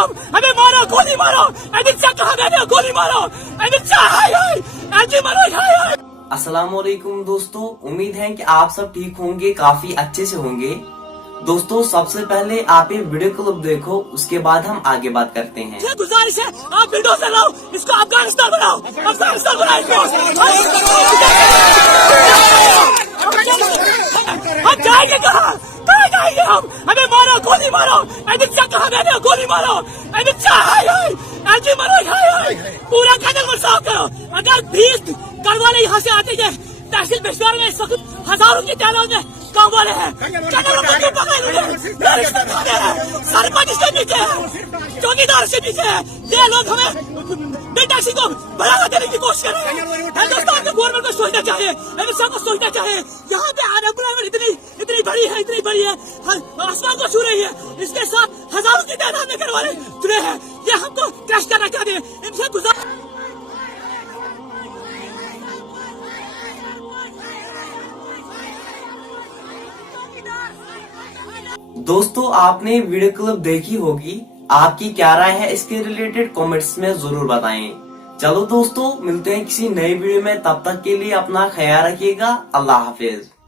हम, हमें मारो, गोली मारो, अमित शाह कहाँ गए, गोली मारो, अमित शाह हाय हाय, एंटी मनोज हाय हाय। अस्सलामुअलैकुम दोस्तों, उम्मीद है कि आप सब ठीक होंगे, काफी अच्छे से होंगे। दोस्तों सबसे पहले आप ये वीडियो क्लिप देखो, उसके बाद हम आगे बात करते हैं। ये गुजारिश है, आप बिल्डोजर लाओ, इसको अफगानिस्तान बनाओ, अफगानिस्तान बनाओ इसको। हम जाएंगे कहाँ, कहाँ जाएंगे हम, हमें मारो, गोली मारो, अमित शाह कहाँ गए, गोली मारो, अमित शाह हाय हाय, एंटी मनोज हाय हाय। पूरा कदम साफ करो। अगर 20 करवाले यहाँ से आते हैं, तहसील पेशवार में इस वक्त हजारों की तादाद में काम वाले हैं, सरपंच इसके पीछे है, चौकीदार से पीछे है। ये लोग हमें टैक्सी को बढ़ावा देने की कोशिश कर रहे हैं। हिंदुस्तान के गवर्नमेंट को सोचना चाहिए, अमित शाह को सोचना चाहिए। यहाँ पे अनएम्प्लॉयमेंट इतनी बड़ी है, आसमान को छू रही है। इसके साथ हजारों की तादाद में घर वाले जुड़े हैं। ये हमको क्रश करना चाहते हैं। इनसे गुजार दोस्तों आपने वीडियो क्लिप देखी होगी, आपकी क्या राय है इसके रिलेटेड कमेंट्स में जरूर बताएं। चलो दोस्तों मिलते हैं किसी नई वीडियो में, तब तक के लिए अपना ख्याल रखिएगा। अल्लाह हाफिज।